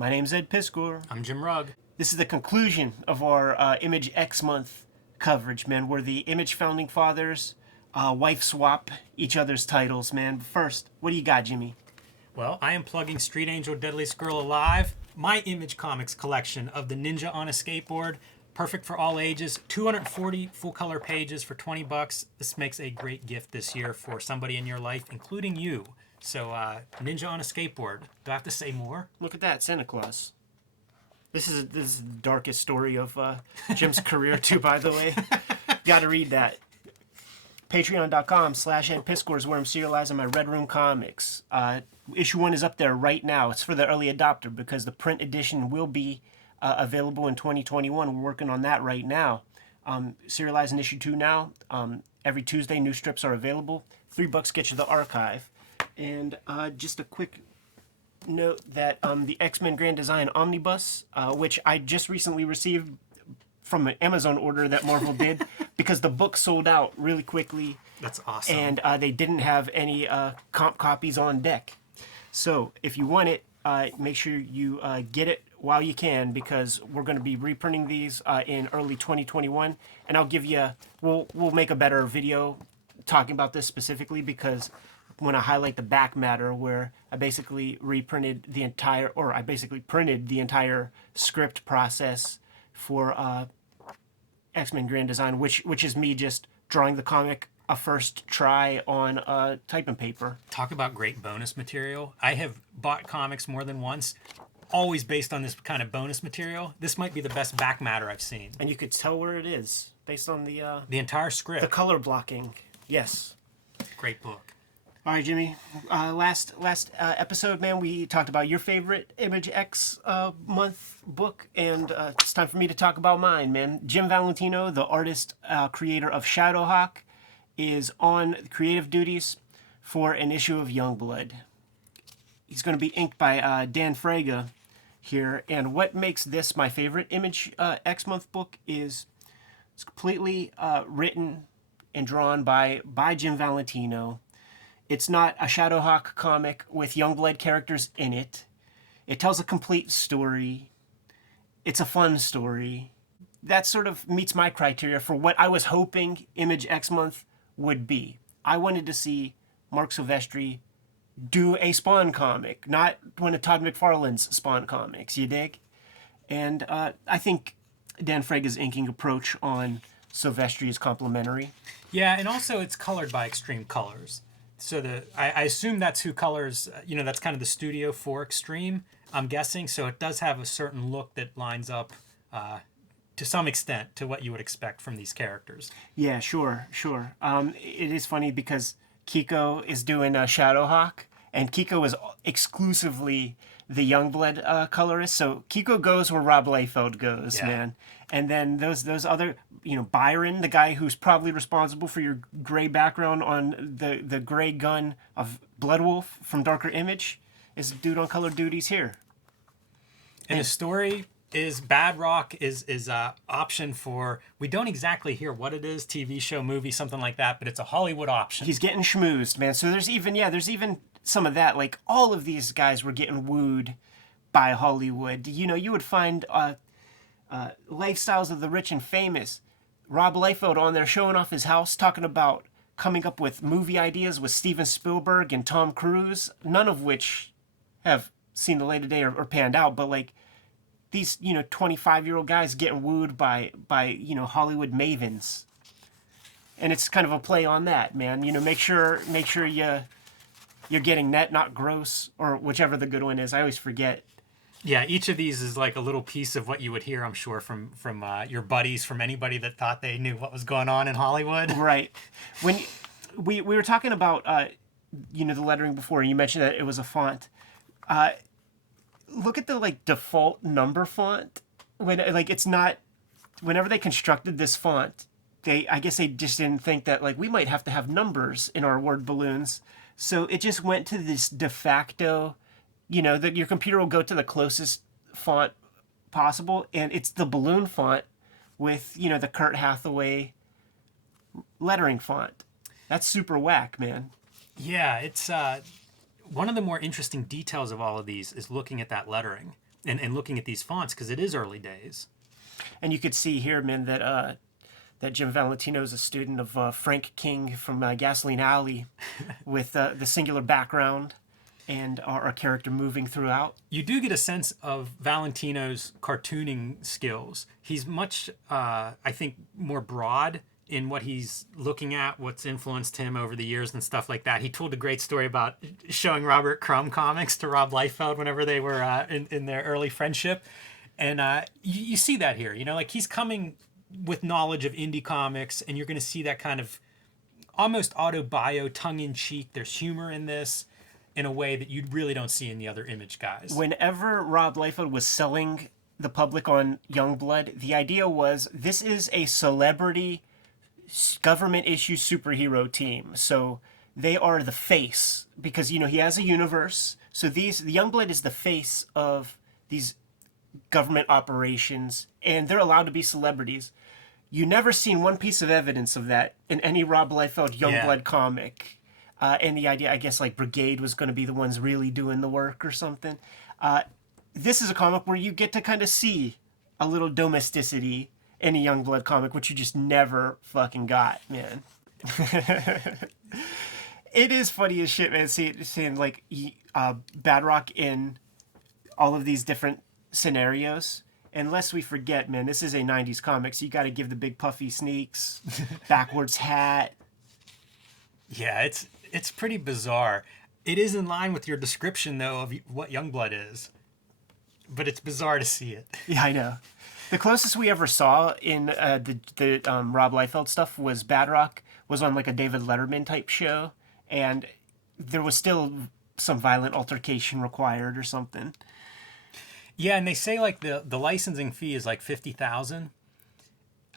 My name's Ed Piskor. I'm Jim Rugg. This is the conclusion of our Image X Month coverage, man, where the Image founding fathers wife swap each other's titles, man. But first, what do you got, Jimmy? Well, I am plugging Street Angel Deadliest Girl Alive, my Image Comics collection of the ninja on a skateboard. Perfect for all ages. 240 full-color pages for $20. This makes a great gift this year for somebody in your life, including you. So, ninja on a skateboard. Do I have to say more? Look at that, Santa Claus. This is the darkest story of Jim's career, too, by the way. Got to read that. Patreon.com/EdPiskor is where I'm serializing my Red Room comics. Issue 1 is up there right now. It's for the early adopter because the print edition will be available in 2021. We're working on that right now. Serializing issue 2 now. Every Tuesday, new strips are available. $3 gets you the archive. And just a quick note that the X-Men Grand Design Omnibus, which I just recently received from an Amazon order that Marvel did, because the book sold out really quickly. That's awesome. And they didn't have any comp copies on deck. So if you want it, make sure you get it while you can, because we're going to be reprinting these in early 2021. And I'll give you, we'll make a better video talking about this specifically, because when I highlight the back matter where I basically printed the entire script process for X-Men Grand Design, which is me just drawing the comic a first try on typing paper. Talk about great bonus material. I have bought comics more than once, always based on this kind of bonus material. This might be the best back matter I've seen. And you could tell where it is based on the entire script. The color blocking. Yes. Great book. All right, Jimmy. Last episode, man, we talked about your favorite Image X month book, and it's time for me to talk about mine, man. Jim Valentino, the artist, creator of Shadowhawk, is on creative duties for an issue of Youngblood. He's going to be inked by Dan Fraga here, and what makes this my favorite Image X month book is it's completely written and drawn by Jim Valentino. It's not a Shadowhawk comic with Youngblood characters in it. It tells a complete story. It's a fun story. That sort of meets my criteria for what I was hoping Image X Month would be. I wanted to see Mark Silvestri do a Spawn comic, not one of Todd McFarlane's Spawn comics, you dig? And I think Dan Fraga's inking approach on Silvestri is complimentary. Yeah, and also it's colored by Extreme Colors. So I assume that's who colors, that's kind of the studio for Extreme, I'm guessing. So it does have a certain look that lines up to some extent to what you would expect from these characters. Yeah, sure. It is funny because Kiko is doing Shadowhawk, and Kiko is exclusively the Youngblood colorist. So Kiko goes where Rob Liefeld goes, yeah. Man. And then those other, Byron, the guy who's probably responsible for your gray background on the gray gun of Bloodwolf from Darker Image, is dude on color duties here. And the story is Badrock is option for, we don't exactly hear what it is, TV show, movie, something like that, but it's a Hollywood option. He's getting schmoozed, man. So there's even some of that. Like, all of these guys were getting wooed by Hollywood. You would find Lifestyles of the Rich and Famous, Rob Liefeld on there showing off his house, talking about coming up with movie ideas with Steven Spielberg and Tom Cruise, none of which have seen the light of day or panned out, but like these 25-year-old guys getting wooed by Hollywood mavens. And it's kind of a play on that, man. Make sure you're getting net, not gross, or whichever the good one is. I always forget. Yeah, each of these is like a little piece of what you would hear, I'm sure, from your buddies, from anybody that thought they knew what was going on in Hollywood. Right. When we were talking about the lettering before, and you mentioned that it was a font. Look at the default number font. It's not. Whenever they constructed this font, I guess they just didn't think that we might have to have numbers in our word balloons, so it just went to this de facto. That your computer will go to the closest font possible, and it's the balloon font with, the Kurt Hathaway lettering font. That's super whack, man. Yeah, it's one of the more interesting details of all of these is looking at that lettering. and looking at these fonts because it is early days. And you could see here, man, that Jim Valentino is a student of Frank King from Gasoline Alley, with the singular background and our character moving throughout. You do get a sense of Valentino's cartooning skills. He's much, I think, more broad in what he's looking at, what's influenced him over the years and stuff like that. He told a great story about showing Robert Crumb comics to Rob Liefeld whenever they were in their early friendship. And you see that here, you know, like he's coming with knowledge of indie comics, and you're going to see that kind of almost auto-bio, tongue-in-cheek. There's humor in this in a way that you really don't see in the other Image guys. Whenever Rob Liefeld was selling the public on Youngblood, the idea was this is a celebrity government issue superhero team. So they are the face because, you know, he has a universe. So the Youngblood is the face of these government operations, and they're allowed to be celebrities. You never seen one piece of evidence of that in any Rob Liefeld Youngblood comic. And the idea, I guess, like Brigade was going to be the ones really doing the work or something. This is a comic where you get to kind of see a little domesticity in a Youngblood comic, which you just never fucking got, man. It is funny as shit, man, seeing like Badrock in all of these different scenarios. And lest we forget, man, this is a 90s comic, so you got to give the big puffy sneaks, backwards hat. Yeah, it's pretty bizarre. It is in line with your description, though, of what Youngblood is. But it's bizarre to see it. Yeah, I know. The closest we ever saw in the Rob Liefeld stuff was Badrock was on like a David Letterman type show, and there was still some violent altercation required or something. Yeah, and they say like the licensing fee is like $50,000.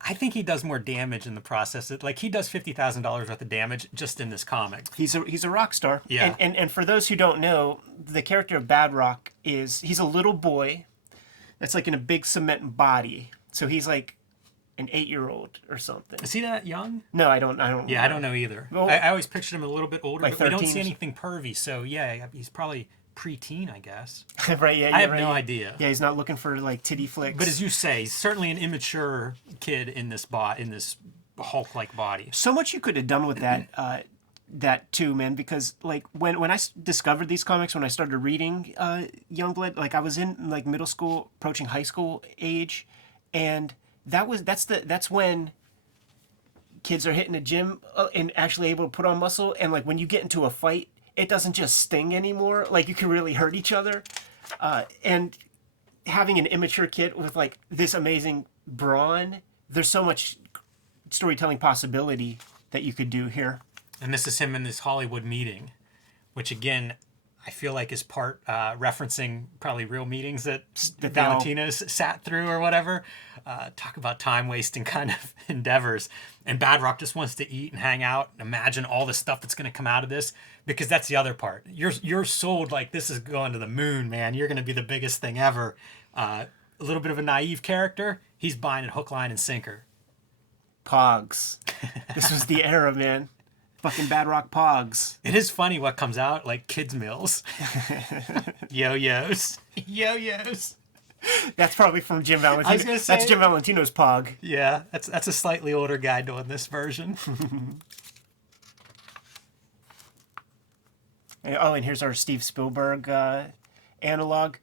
I think he does more damage in the process. Like he does $50,000 worth of damage just in this comic. He's a rock star. Yeah. And for those who don't know, the character of Badrock he's a little boy that's like in a big cement body. So he's like an 8-year-old or something. Is he that young? No, I don't. Yeah, I don't know either. Well, I always pictured him a little bit older, like but we don't 13 see or anything pervy. So yeah, he's probably preteen, I guess. Right, yeah. I have right. no idea. Yeah, he's not looking for like titty flicks. But as you say, he's certainly an immature kid in this Hulk-like body. So much you could have done with that too, man, because like when I discovered these comics, when I started reading Youngblood, like I was in like middle school, approaching high school age, and that's when kids are hitting the gym and actually able to put on muscle, and like when you get into a fight, it doesn't just sting anymore. Like you can really hurt each other, and having an immature kid with like this amazing brawn, there's so much storytelling possibility that you could do here. And this is him in this Hollywood meeting, which again, I feel like is part referencing probably real meetings that Valentino's sat through or whatever. Talk about time-wasting kind of endeavors. And Badrock just wants to eat and hang out and imagine all the stuff that's going to come out of this, because that's the other part. You're sold like this is going to the moon, man. You're going to be the biggest thing ever. A little bit of a naive character. He's buying it hook, line, and sinker. Pogs. This was the era, man. Fucking Badrock Pogs. It is funny what comes out, like kids' meals. Yo-yos. Yo-yos. That's probably from Jim Valentino. I was gonna say, that's Jim Valentino's Pog. Yeah, that's a slightly older guy doing this version. And here's our Steve Spielberg analog.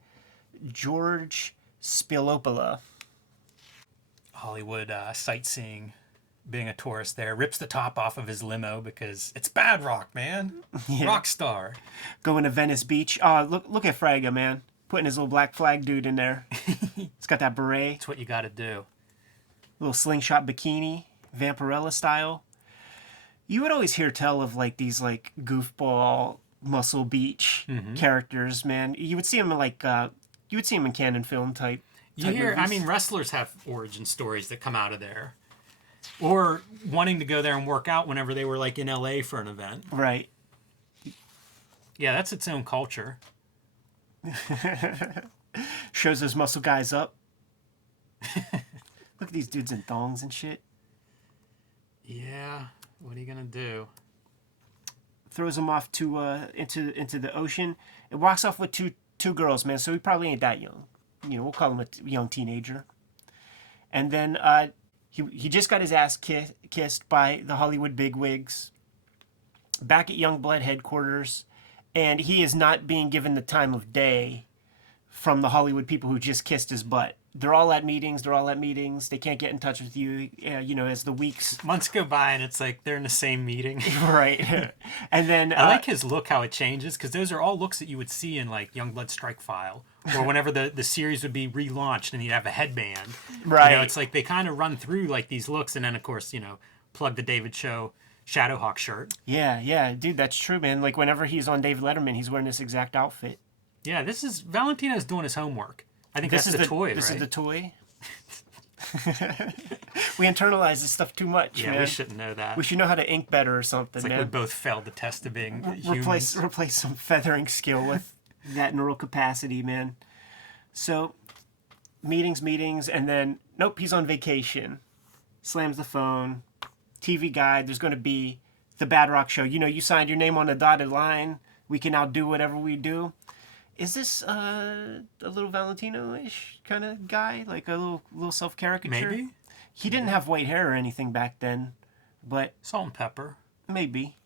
George Spilopola. Hollywood sightseeing, being a tourist there, rips the top off of his limo because it's Badrock, man. Yeah. Rock star. Going to Venice Beach. Oh, look at Fraga, man. Putting his little black flag dude in there. He's got that beret. That's what you got to do. Little slingshot bikini, Vampirella style. You would always hear tell of like these like goofball Muscle Beach characters, man. You would see them in like you would see them in canon film type. You hear, movies. I mean, wrestlers have origin stories that come out of there. Or wanting to go there and work out whenever they were like in LA for an event. Right. Yeah, that's its own culture. Shows those muscle guys up. Look at these dudes in thongs and shit. Yeah, what are you gonna do? Throws him off to into the ocean. It walks off with two girls, man. So he probably ain't that young. we'll call him a young teenager. And then he just got his ass kissed by the Hollywood bigwigs back at Youngblood headquarters, and he is not being given the time of day from the Hollywood people who just kissed his butt. They're all at meetings. They can't get in touch with you, as the weeks... Months go by and it's like they're in the same meeting. Right. And then... I like his look, how it changes, because those are all looks that you would see in, like, Youngblood Strike File, or whenever the series would be relaunched and he'd have a headband. Right. It's like they kind of run through, like, these looks, and then, of course, plug the David Show Shadowhawk shirt. Yeah, dude, that's true, man. Like, whenever he's on David Letterman, he's wearing this exact outfit. Yeah, Valentino's doing his homework. I think this is the toy, This right? is the toy. We internalize this stuff too much, yeah, man. we shouldn't know that. We should know how to ink better or something, It's like man. we both failed the test of being humans. Replace some feathering skill with that neural capacity, man. So, meetings, and then, nope, he's on vacation. Slams the phone. TV guide, there's going to be the Badrock show. You signed your name on the dotted line. We can now do whatever we do. Is this a little Valentino-ish kind of guy? Like a little self-caricature? Maybe. He didn't have white hair or anything back then, but... Salt and pepper. Maybe.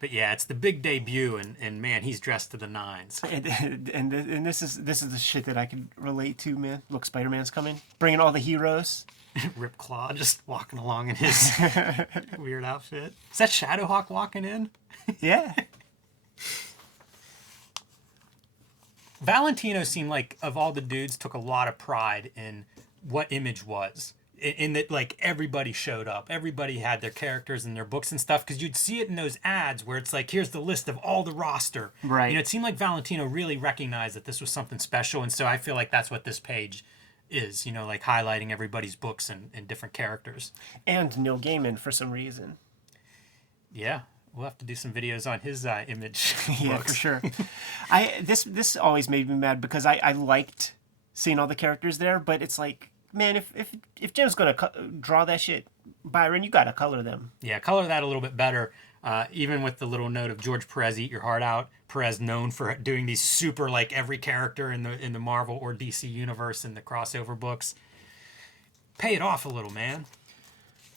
But yeah, it's the big debut, and man, he's dressed to the nines. And this is the shit that I can relate to, man. Look, Spider-Man's coming. Bringing all the heroes. Rip Claw just walking along in his weird outfit. Is that Shadowhawk walking in? Yeah. Valentino seemed like, of all the dudes, took a lot of pride in what Image was. In that, like, everybody showed up. Everybody had their characters and their books and stuff, because you'd see it in those ads where it's like, here's the list of all the roster. Right. It seemed like Valentino really recognized that this was something special, and so I feel like that's what this page is, like highlighting everybody's books and different characters. And Neil Gaiman, for some reason. Yeah. We'll have to do some videos on his Image Yeah, books. for sure. This always made me mad because I liked seeing all the characters there, but it's like, man, if Jim's gonna draw that shit, Byron, you gotta color them. Yeah, color that a little bit better. Even with the little note of George Perez, eat your heart out. Perez known for doing these super, like, every character in the Marvel or DC universe in the crossover books. Pay it off a little, man.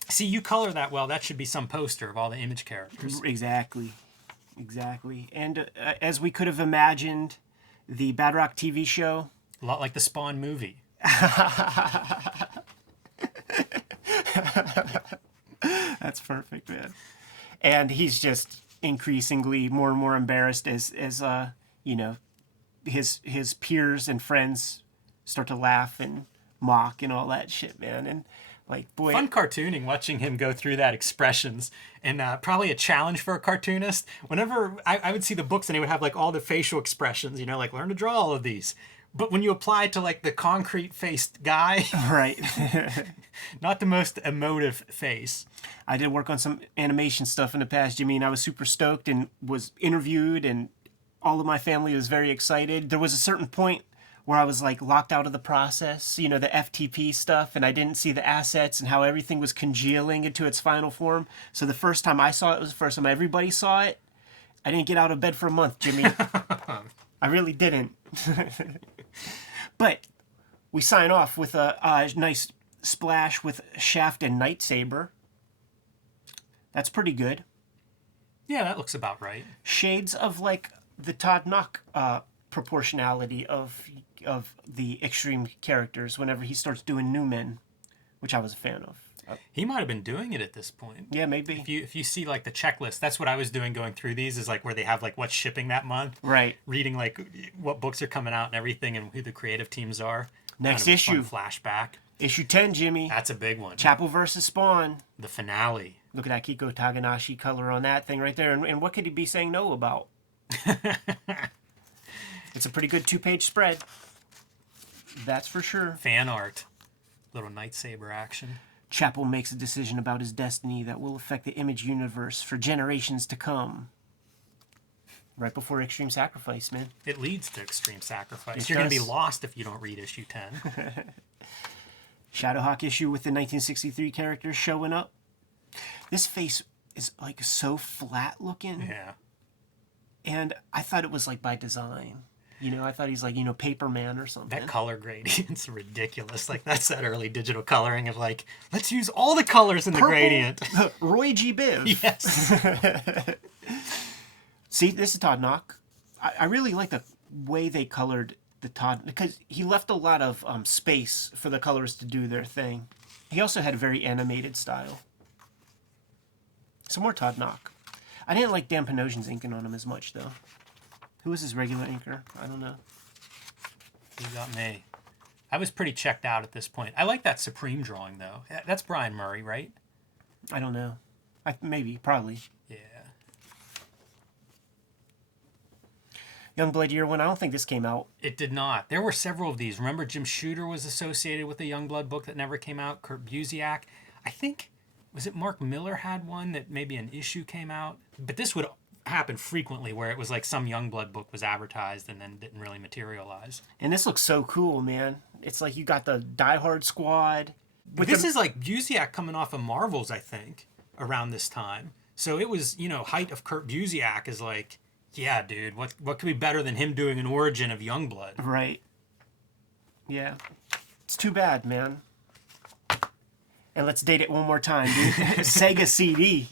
See, you color that well. That should be some poster of all the Image characters. Exactly. And as we could have imagined, the Badrock TV show. A lot like the Spawn movie. That's perfect, man. And he's just increasingly more and more embarrassed as his peers and friends start to laugh and mock and all that shit, man. And like, boy, Fun cartooning, watching him go through that expressions, and probably a challenge for a cartoonist. Whenever I would see the books and they would have like all the facial expressions, like learn to draw all of these. But when you apply it to like the concrete faced guy, right. not the most emotive face. I did work on some animation stuff in the past, Jimmy, and I was super stoked and was interviewed, and all of my family was very excited. There was a certain point where I was like locked out of the process, the FTP stuff, and I didn't see the assets and how everything was congealing into its final form. So the first time I saw it was the first time everybody saw it. I didn't get out of bed for a month, Jimmy. I really didn't. But we sign off with a nice splash with Shaft and Night Saber. That's pretty good. Yeah, that looks about right. Shades of like the Todd Knock proportionality of the extreme characters whenever he starts doing New Men, which I was a fan of. He might have been doing it at this point. Yeah, maybe. If you see like the checklist, that's what I was doing going through these, is like where they have like what's shipping that month. Right. Reading like what books are coming out and everything and who the creative teams are. Next kind of a issue. fun flashback. Issue 10, Jimmy. That's a big one. Chapel versus Spawn. The finale. Look at that Kiko Taganashi color on that thing right there. And what could he be saying no about? It's a pretty good 2-page spread. That's for sure. Fan art. Little Night Saber action. Chapel makes a decision about his destiny that will affect the Image universe for generations to come. Right before Extreme Sacrifice, man. It leads to Extreme Sacrifice. It You're going to does. be lost if you don't read issue 10. Shadowhawk issue with the 1963 characters showing up. This face is like so flat looking. Yeah. And I thought it was like by design. You know, I thought he's like, you know, paper man or something. That color gradient's ridiculous. Like, that's that early digital coloring of like, let's use all the colors in the gradient. Roy G. Biv. Yes. See, this is Todd Knock. I really like the way they colored the Todd, because he left a lot of space for the colors to do their thing. He also had a very animated style. Some more Todd Knock. I didn't like Dan Panosian's inking on him as much, though. Who was his regular inker? I don't know. You got me. I was pretty checked out at this point. I like that Supreme drawing, though. That's Brian Murray, right? I don't know. Maybe, probably. Yeah. Youngblood Year One. I don't think this came out. It did not. There were several of these. Remember, Jim Shooter was associated with the Youngblood book that never came out. Kurt Busiek. I think, was it Mark Miller had one that maybe an issue came out? But this would happen frequently where it was like some Youngblood book was advertised and then didn't really materialize. And this looks so cool, man. It's like you got the Die Hard squad. This is like Busiek coming off of Marvels, I think, around this time. So it was, you know, height of Kurt Busiek is like, yeah, dude, what could be better than him doing an origin of Youngblood? Right. Yeah. It's too bad, man. And let's date it one more time, dude. Sega CD.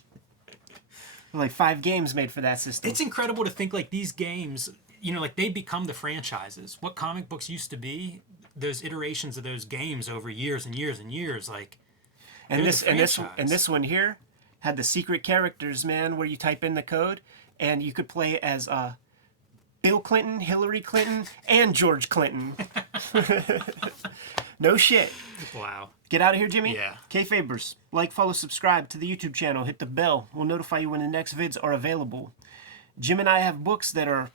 Like 5 games made for that system. It's incredible to think like these games, you know, like they become the franchises. What comic books used to be, those iterations of those games over years and years and years, like. And this one here had the secret characters, man, where you type in the code and you could play as Bill Clinton, Hillary Clinton, and George Clinton. No shit. Wow. Get out of here, Jimmy. Yeah. Kayfabers, like, follow, subscribe to the YouTube channel. Hit the bell. We'll notify you when the next vids are available. Jim and I have books that are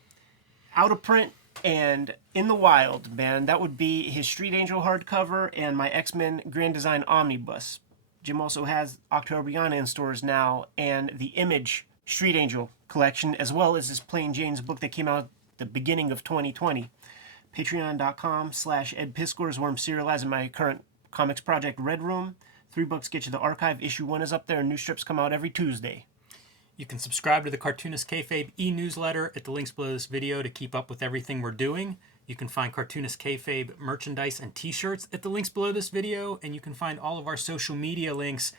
out of print and in the wild, man. That would be his Street Angel hardcover and my X-Men Grand Design Omnibus. Jim also has Octobriana in stores now and the Image Street Angel collection, as well as his Plain Jane's book that came out at the beginning of 2020. Patreon.com/Ed Piscor is where I'm serializing my current comics project, Red Room. $3 get you the archive. Issue 1 is up there, and new strips come out every Tuesday. You can subscribe to the Cartoonist Kayfabe e-newsletter at the links below this video to keep up with everything we're doing. You can find Cartoonist Kayfabe merchandise and t-shirts at the links below this video, and you can find all of our social media links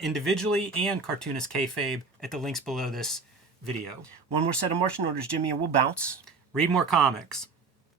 individually and Cartoonist Kayfabe at the links below this video. One more set of marching orders, Jimmy, and we'll bounce. Read more comics.